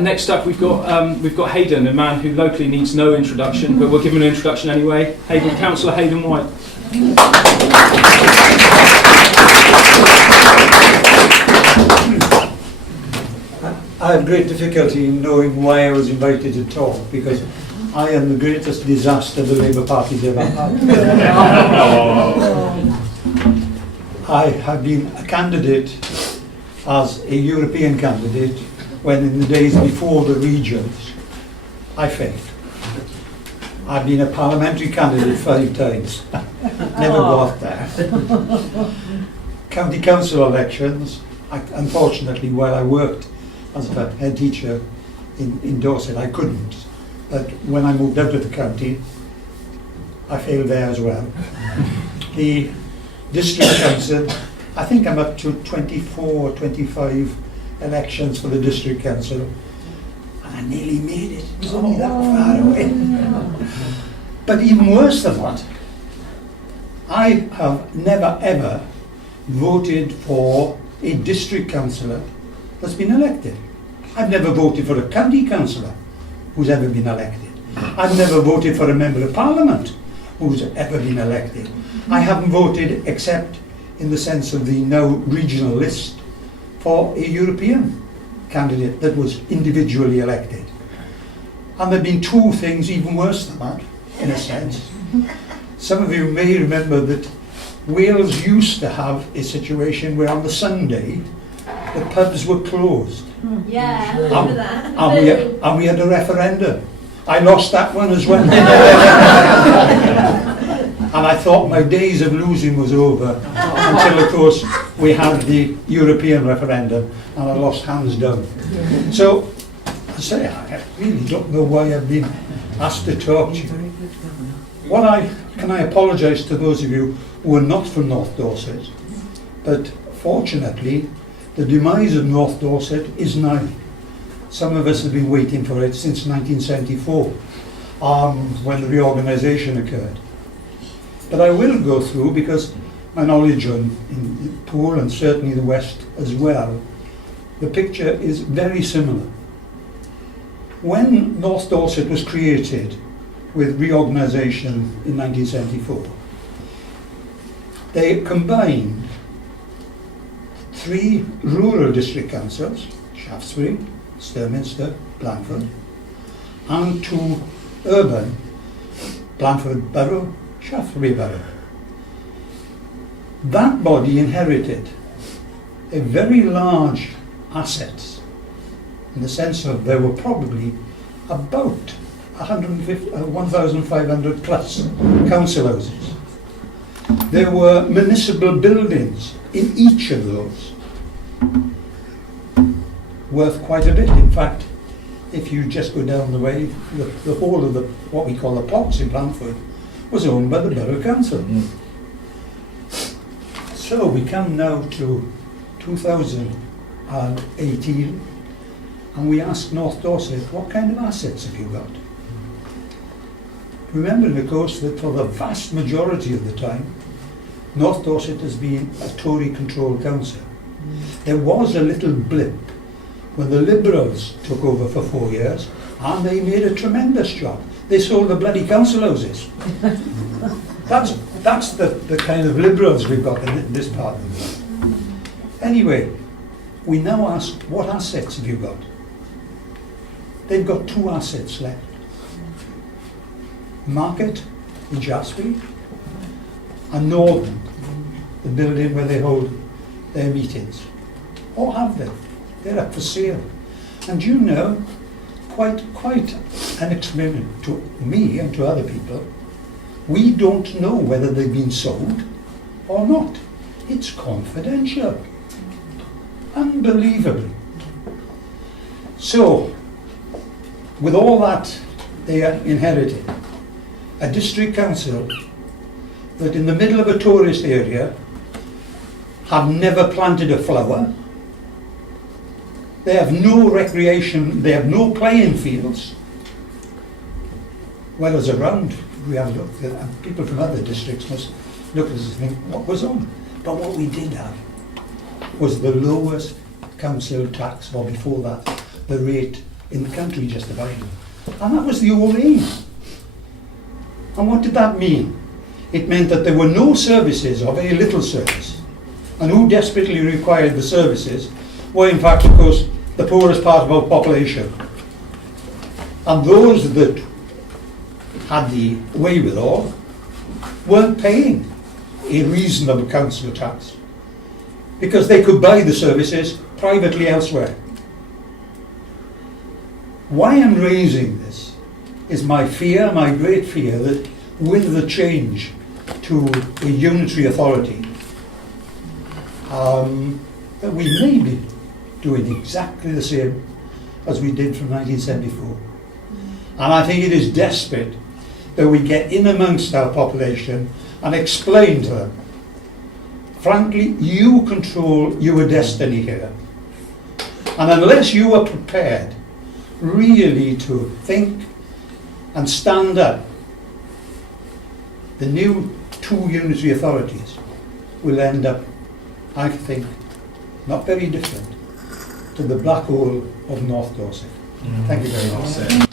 Next up, we've got Hadyn, a man who locally needs no introduction, but we'll give him an introduction anyway. Councillor Hadyn White. I have great difficulty in knowing why I was invited to talk, because I am the greatest disaster the Labour Party's ever had. I have been a candidate as a European candidate when in the days before the regions I failed. I've been a parliamentary candidate 5 times, never got there. County council elections, unfortunately while I worked as a head teacher in Dorset I couldn't, but when I moved out of the county I failed there as well. The district council, I think I'm up to 24 or 25 elections for the district council, and I nearly made it. It was only that far away. But even worse than that, I have never ever voted for a district councillor that's been elected. I've never voted for a county councillor who's ever been elected. I've never voted for a member of parliament who's ever been elected. I haven't voted, except in the sense of the now regional list, for a European candidate that was individually elected. And there have been 2 things even worse than that, in a sense. Some of you may remember that Wales used to have a situation where on the Sunday the pubs were closed. Yeah, I remember that. And we had a referendum. I lost that one as well. And I thought my days of losing was over until, of course, we had the European referendum and I lost hands down. So, I say, I really don't know why I've been asked to talk to you. Can I apologise to those of you who are not from North Dorset, but fortunately, the demise of North Dorset is now. Some of us have been waiting for it since 1974, when the reorganisation occurred. But I will go through, because my knowledge in Poole and certainly the West as well, the picture is very similar. When North Dorset was created with reorganisation in 1974, they combined 3 rural district councils, Shaftesbury, Sturminster, Blandford, and 2 urban, Blandford Borough, Shaftesbury Borough. That body inherited a very large assets, in the sense of there were probably about 1,500 plus council houses. There were municipal buildings in each of those, worth quite a bit. In fact, if you just go down the way, the whole of what we call the plots in Blandford was owned by the Borough Council. So we come now to 2018 and we ask North Dorset, what kind of assets have you got? Remembering, of course, that for the vast majority of the time, North Dorset has been a Tory-controlled council. There was a little blip when the Liberals took over for 4 years, and they made a tremendous job. They sold the bloody council houses. That's the kind of Liberals we've got in this part of the world. Anyway, we now ask, what assets have you got? They've got 2 assets left. Market in Shaftesbury, and Northern, the building where they hold their meetings. Or have they? They're up for sale. And you know, quite an experiment to me and to other people, we don't know whether they've been sold or not. It's confidential. Unbelievably. So, with all that they inherited, a district council that in the middle of a tourist area have never planted a flower, they have no recreation, they have no playing fields. Well, as around, we have looked at, and people from other districts must look at us and think, what was on? But what we did have was the lowest council tax, or before that, the rate in the country just about. And that was the whole aim. And what did that mean? It meant that there were no services, or very little service. And who desperately required the services were, in fact, of course, the poorest part of our population. And those that had the wherewithal weren't paying a reasonable council tax because they could buy the services privately elsewhere. Why I'm raising this is my fear, my great fear, that with the change to a unitary authority, that we may be doing exactly the same as we did from 1974. And I think it is desperate that we get in amongst our population and explain to them, frankly, you control your destiny here. And unless you are prepared really to think and stand up, the new two unitary authorities will end up, I think, not very different to the black hole of North Dorset. Thank you very much.